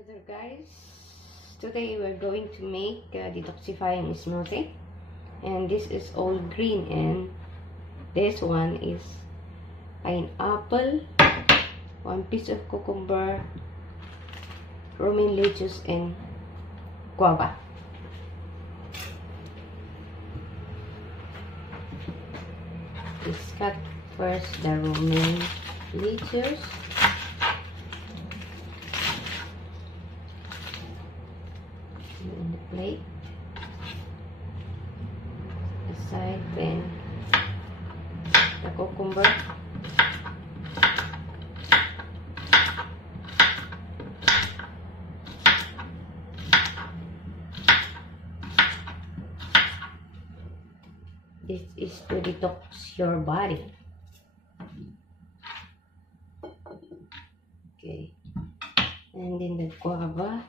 Hello there guys, today we're going to make a detoxifying smoothie, and this is all green, and this one is pineapple, 1 piece of cucumber, romaine lettuce, and guava. Let's cut first the romaine lettuce. In the plate, aside, then the cucumber, this is to detox your body. Okay, and then the guava.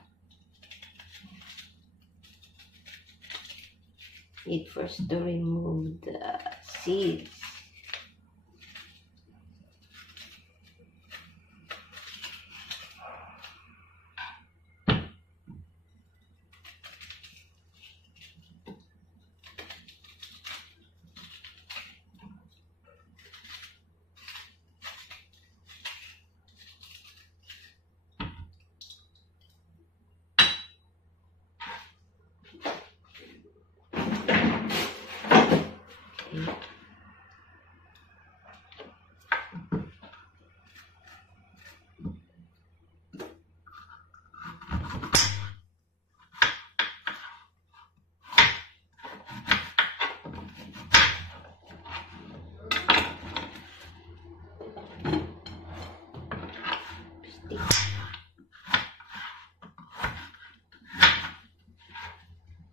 Need first to remove the seeds.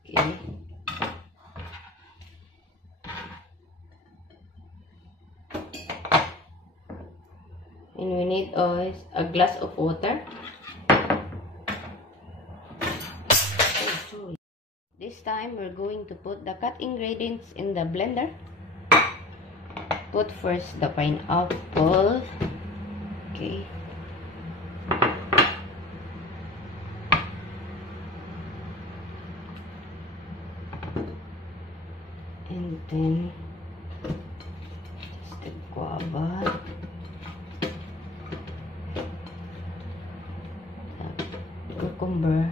Okay. And we need a glass of water. This time we're going to put the cut ingredients in the blender. Put first the pineapple. Okay. And then just the guava, the cucumber,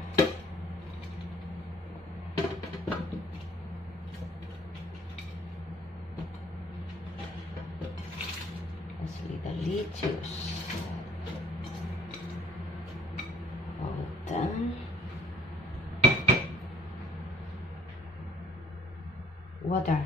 lastly the lettuce. All done. Water.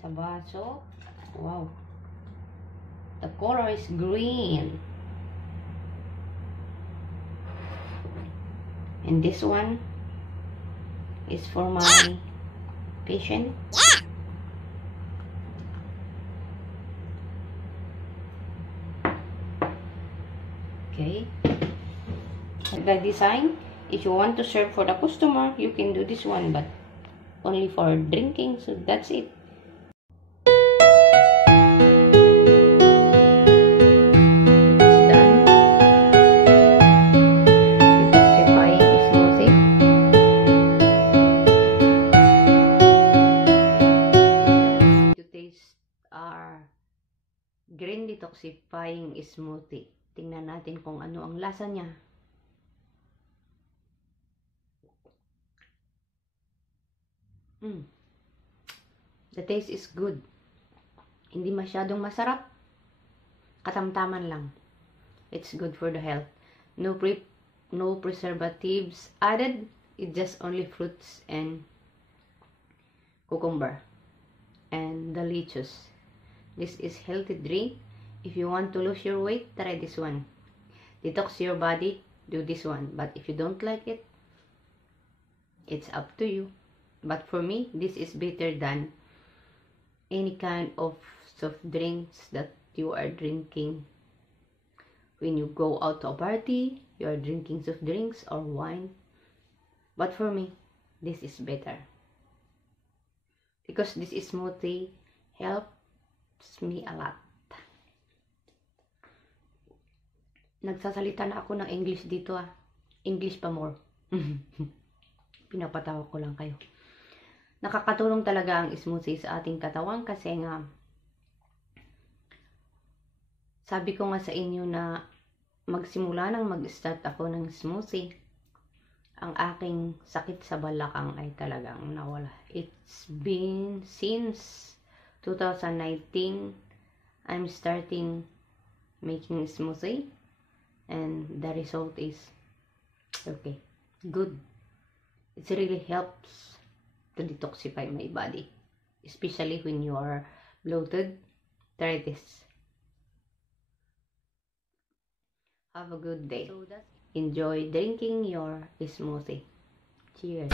Sa baso. Wow, the color is green, and this one is for my patient. Okay, the design, if you want to serve for the customer, you can do this one, but only for drinking. So that's it. Detoxifying green detoxifying smoothie. Tingnan natin kung ano ang lasa niya. The taste is good. Hindi masyadong masarap. Katamtaman lang. It's good for the health. No preservatives added. It's just only fruits and cucumber. And the lettuce. This is healthy drink. If you want to lose your weight, try this one. Detox your body, do this one. But if you don't like it, it's up to you. But for me, this is better than any kind of soft drinks that you are drinking. When you go out to a party, you are drinking soft drinks or wine. But for me, this is better. Because this smoothie helps me a lot. Nagsasalita na ako ng English dito English pa more. Pinapatawa ko lang kayo. Nakakatulong talaga ang smoothie sa ating katawan kasi nga sabi ko nga sa inyo na magsimula nang mag-start ako ng smoothie, ang aking sakit sa balakang ay talagang nawala. It's been since 2019 I'm starting making smoothie and the result is okay, good. It really helps to detoxify my body, especially when you are bloated. Try this. Have a good day. Enjoy drinking your smoothie. Cheers.